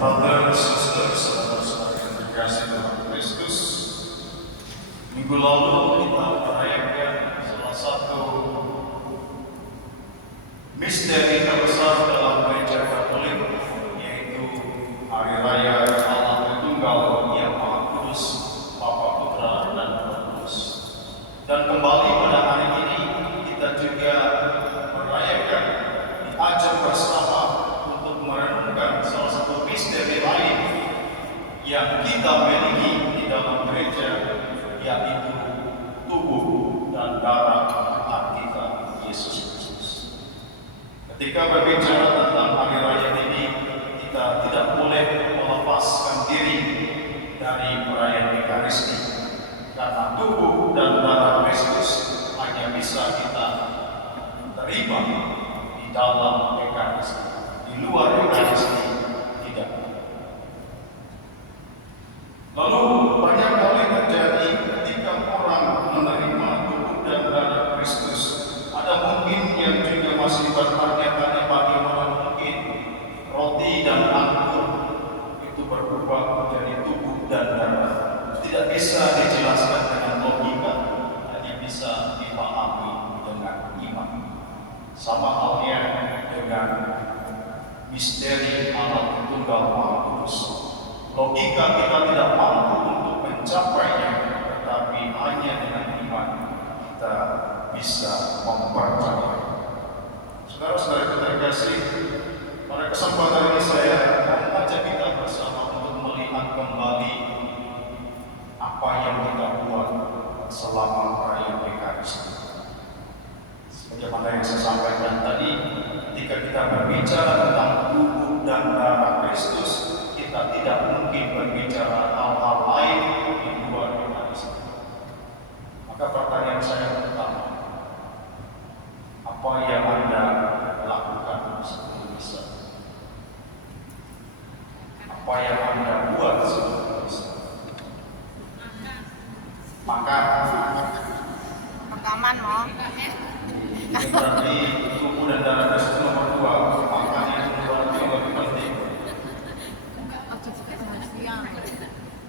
Brothers, sisters, saudara-saudara yang terkasih dalam Kristus, minggu lalu kita merayakan salah satu misteri terbesar dalam gereja Katolik, yaitu Hari Raya Allah Tritunggal yang Maha Kudus, Bapa, Putra, dan Roh Kudus. Dan kembali pada hari ini kita juga merayakan, diajak bersama untuk merenungkan salah satu misteri lain yang kita miliki di dalam gereja, yaitu tubuh dan darah Tuhan kita Yesus Kristus. Ketika berbicara tentang hari raya ini, kita tidak boleh melepaskan diri dari perayaan Ekaristi, karena tubuh dan darah Kristus hanya bisa kita terima di dalam Ekaristi. Di luar Ekaristi tidak. Lalu banyak kali terjadi ketika orang menerima tubuh dan darah Kristus, ada mungkin yang juga masih bertanya-tanya bagaimana mungkin roti dan anggur itu berubah menjadi tubuh dan darah. Tidak bisa dijelaskan dengan logika, hanya bisa dipahami dengan iman. Sama halnya dengan misteri Allah Tritunggal Maha Kudus. Logika kita tidak mampu untuk mencapainya, tetapi hanya dengan iman kita bisa mempercayai. Saudara-saudara terkasih, pada kesempatan ini saya mengajak kita bersama untuk melihat kembali apa yang kita buat selama perayaan Ekaristi. Sebagaimana yang saya sampaikan tadi, ketika kita berbicara tentang tubuh dan darah Kristus, kita tidak mungkin berbicara hal-hal lain di luar Ekaristi. Maka pertanyaan saya pertama, apa yang Anda lakukan sebelum misa? Apa yang Anda buat sebelum misa? Makan. Rekaman mau. Berarti tubuh dan darah Kristus nomor 2, makanya itu berarti lebih penting.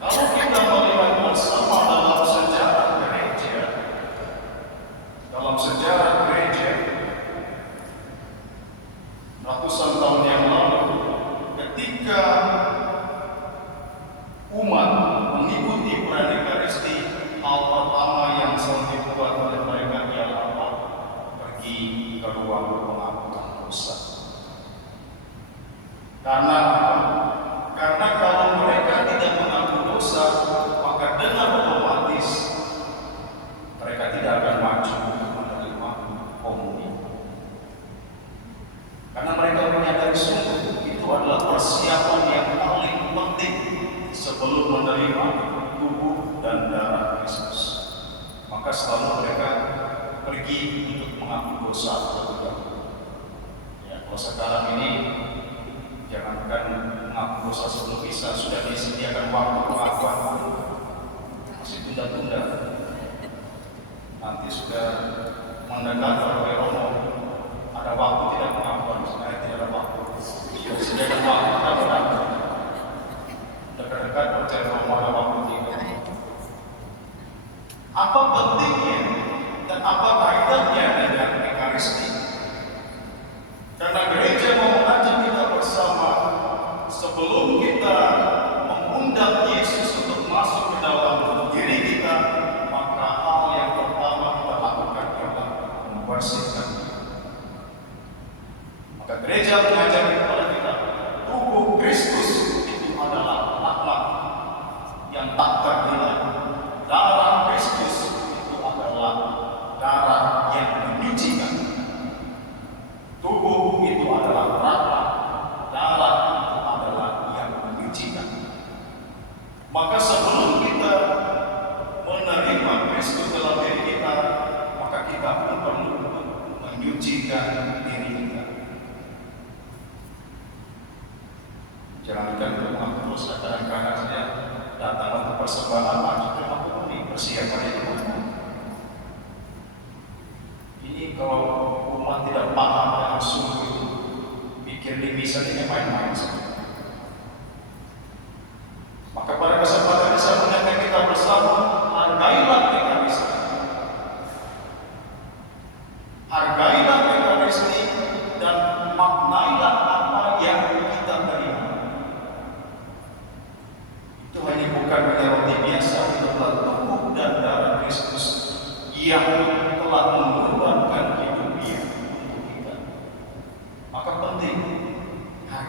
Kalau kita melihat bersama dalam sejarah gereja, ratusan tahun yang lalu, ketika umat mengikuti perayaan Ekaristi, hal pertama yang selalu dibuat oleh mereka ialah apa? Pergi ke ruang pengampunan dosa. Karena apa? Karena kalau mereka tidak mengampuni dosa, maka dengan otomatis mereka tidak akan maju menerima komunion. Karena mereka menyadari sungguh itu adalah persiapan yang paling penting sebelum menerima tubuh dan darah Kristus. Maka selalu mereka pergi untuk mengampuni dosa terlebih dahulu. Ya, kalau sekarang ini jangankan mengaku dosa sebelum bisa, sudah disediakan waktu pengakuan, masih tunda-tunda. Nanti sudah mendekat oleh Romo, ada waktu tidak pengakuan, sebenarnya tidak ada waktu. Disediakan waktu tidak. Dekat-dekat percaya Romo ada waktu tidak. Apa pentingnya dan apa kaitannya dengan Ekaristi? Karena gereja mau mengajak kita bersama, sebelum kita mengundang Yesus untuk masuk ke dalam diri kita, maka hal yang pertama kita lakukan adalah membersihkan. Maka gereja mengajak kepada kita, tubuh Kristus itu adalah laknat yang tak ternilai. Darah Kristus itu adalah darah yang menyucikan. Tubuh itu adalah rahmat, darah itu adalah yang menyucikan. Maka sebelum kita menerima Kristus dalam diri kita, maka kita pun perlu menyucikan diri kita. Jangankan untuk mengampuni dosa, kadang-kadang saja datang untuk persembahan, maju ke mengampuni, persiapan itu. Ini kalau umat tidak paham dengan sungguh itu, pikir di misa ini main-main saja.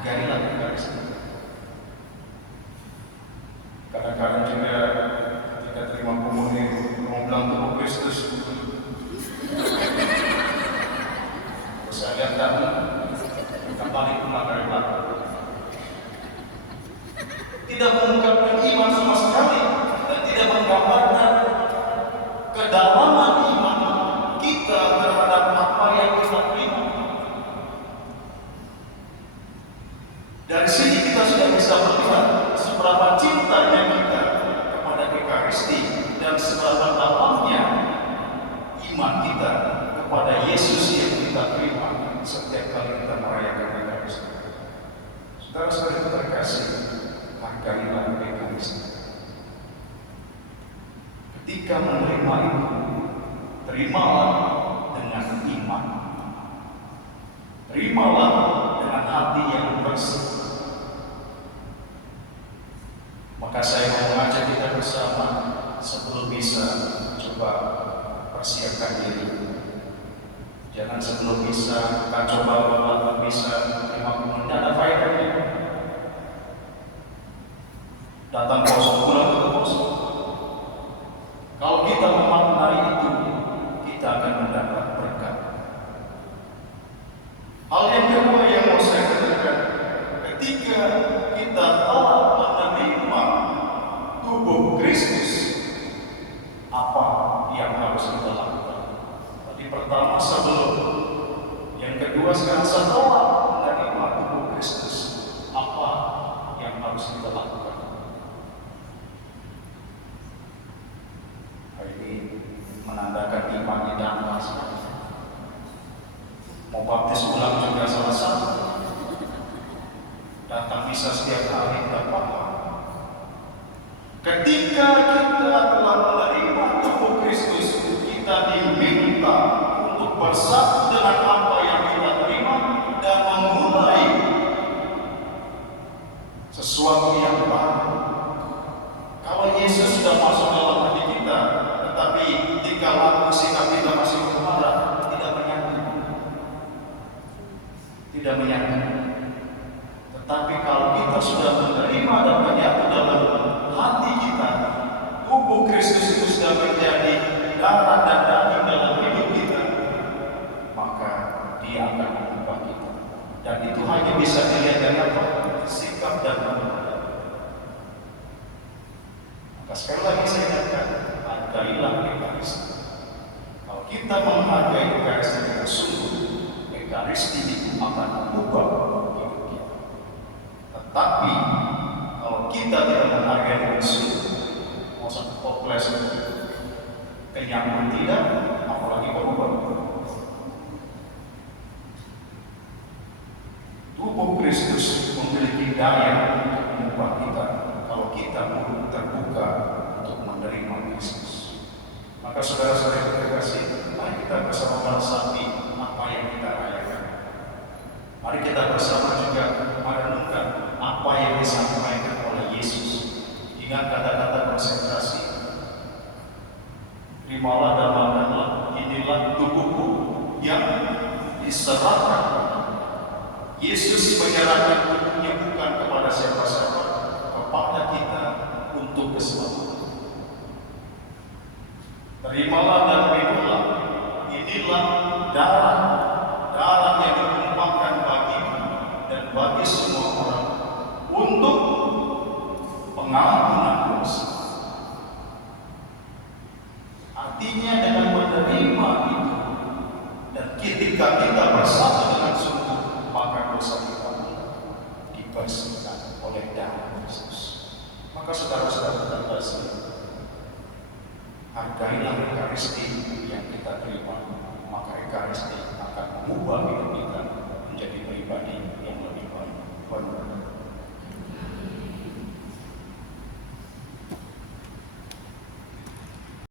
hargailah Ekaristi. Kadang-kadang juga ketika terima komuni mau bilang tubuh Kristus, saya lihat kamu kembali pulang dari belakang, tidak mengungkapkan iman sama sekali dan tidak menggambarkan kedalaman iman kita terhadap apa yang kita terima. Dari sini kita sudah bisa melihat seberapa cintanya kita kepada Ekaristi dan seberapa dalamnya iman kita kepada Yesus yang kita terima setiap kali kita merayakan Ekaristi. Saudara-saudara terkasih, hargailah Ekaristi. Ketika menerima itu, terimalah dengan iman. Terimalah dengan hati yang bersih. Maka saya mau mengajak kita bersama sebelum bisa coba persiapkan diri. Jangan sebelum bisa kita coba bisa terima komuni, tidak ada faedahnya. Datang kosong, pulang ke kosong. Kalau kita memaknai itu, kita akan mendapat berkat. Hal yang kedua yang mau saya katakan, ketika kita telah menerima tubuh Kristus, apa yang harus kita lakukan? Tadi pertama sebelum, yang kedua sekarang setelah menerima tubuh Kristus, apa yang harus kita lakukan? Ini menandakan iman di dalam sekali. Mau baptis ulang juga salah satu. Datang misa setiap hari tidak apa-apa. Ketika kita telah menerima tubuh Kristus, kita diminta untuk bersatu dengan apa yang kita terima dan memulai sesuatu yang baru. Kalau Yesus sudah masuk dalam hati kita, tetapi jika laku sikap kita masih bermarah, tidak menyatu. Tetapi kalau kita sudah menerima dan menyatu dalam hati kita, tubuh Kristus itu sudah menjadi darah dan daging dalam hidup kita, maka Dia akan mengubah kita. Dan itu hanya bisa dilihat dari apa? Sikap dan perbuatan. Maka sekali lagi saya katakan, hargailah Ekaristi. Kalau kita menghargai Ekaristi dengan sungguh, Ekaristi itu akan mengubah hidup kita. Tetapi kalau kita tidak menghargai dengan sungguh, mau satu toples kenyang pun tidak, apalagi berubah. Tubuh Kristus memiliki daya untuk mengubah kita kalau kita mau terbuka untuk menerima Kristus. Maka saudara-saudara yang terkasih, mari kita bersama meresapi apa yang kita rayakan. Mari kita bersama juga merenungkan apa yang disampaikan oleh Yesus. Ingat kata-kata konsentrasi. Terimalah dan makanlah, inilah tubuhku yang diserahkan. Yesus menyerahkan tubuhnya bukan kepada siapa-siapa, kepada kita untuk keselamatan. Terimalah dan minumlah, inilah darah yang ditumpahkan bagimu dan bagi semua orang untuk pengampunan dosa. Artinya dengan menerima itu dan ketika kita bersatu dengan sungguh, maka dosa kita dibersihkan oleh darah Kristus. Maka saudara-saudara terkasih, hargailah Ekaristi yang kita terima, maka Ekaristi akan mengubah hidup kita.